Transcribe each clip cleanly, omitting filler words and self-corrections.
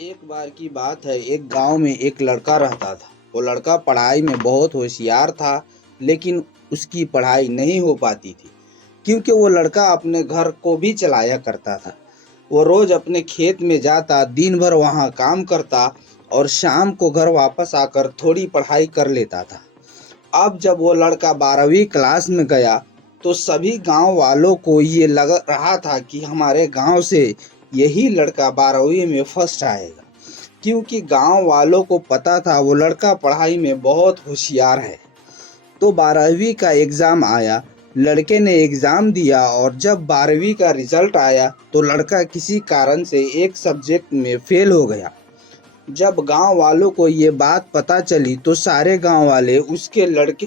एक बार की बात है, एक गांव में एक लड़का रहता था। वो लड़का पढ़ाई में बहुत होशियार था, लेकिन उसकी पढ़ाई नहीं हो पाती थी क्योंकि वो लड़का अपने घर को भी चलाया करता था। वो रोज अपने खेत में जाता, दिन भर वहाँ काम करता और शाम को घर वापस आकर थोड़ी पढ़ाई कर लेता था। अब जब वो लड़का 12वीं क्लास में गया तो सभी गांव वालों को ये लग रहा था कि हमारे गांव से यही लड़का 12वीं में फर्स्ट आएगा, क्योंकि गांव वालों को पता था वो लड़का पढ़ाई में बहुत होशियार है। तो 12वीं का एग्ज़ाम आया। लड़के ने एग्ज़ाम दिया और जब 12वीं का रिजल्ट आया तो लड़का किसी कारण से एक सब्जेक्ट में फेल हो गया। जब गांव वालों को ये बात पता चली तो सारे गांव वाले उसके लड़के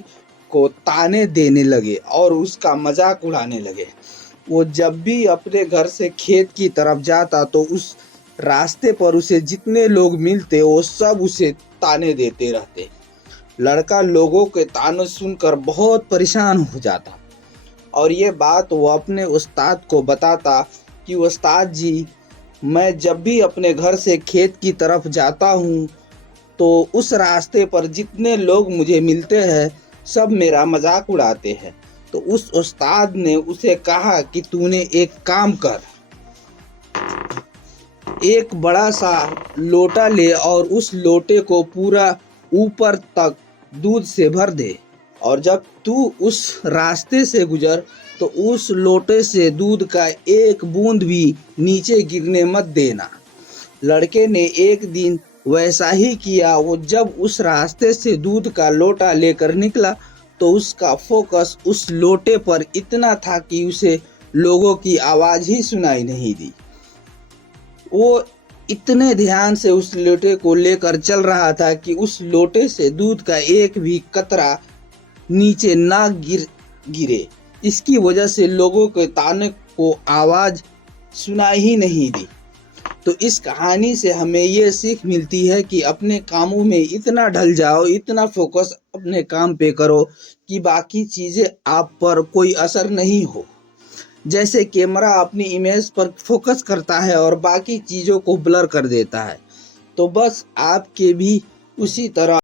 को ताने देने लगे और उसका मजाक उड़ाने लगे। वो जब भी अपने घर से खेत की तरफ जाता तो उस रास्ते पर उसे जितने लोग मिलते वो सब उसे ताने देते रहते। लड़का लोगों के ताने सुनकर बहुत परेशान हो जाता और ये बात वो अपने उस्ताद को बताता कि उस्ताद जी, मैं जब भी अपने घर से खेत की तरफ जाता हूँ तो उस रास्ते पर जितने लोग मुझे मिलते हैं सब मेरा मजाक उड़ाते हैं। तो उस उस्ताद ने उसे कहा कि तूने एक काम कर, एक बड़ा सा लोटा ले और उस लोटे को पूरा ऊपर तक दूध से भर दे और जब तू उस रास्ते से गुजर तो उस लोटे से दूध का एक बूंद भी नीचे गिरने मत देना। लड़के ने एक दिन वैसा ही किया। वो जब उस रास्ते से दूध का लोटा लेकर निकला तो उसका फोकस उस लोटे पर इतना था कि उसे लोगों की आवाज़ ही सुनाई नहीं दी। वो इतने ध्यान से उस लोटे को लेकर चल रहा था कि उस लोटे से दूध का एक भी कतरा नीचे ना गिरे। इसकी वजह से लोगों के ताने को आवाज़ सुनाई ही नहीं दी। तो इस कहानी से हमें ये सीख मिलती है कि अपने कामों में इतना ढल जाओ, इतना फोकस अपने काम पे करो कि बाकी चीज़ें आप पर कोई असर नहीं हो। जैसे कैमरा अपनी इमेज पर फोकस करता है और बाकी चीज़ों को ब्लर कर देता है, तो बस आपके भी उसी तरह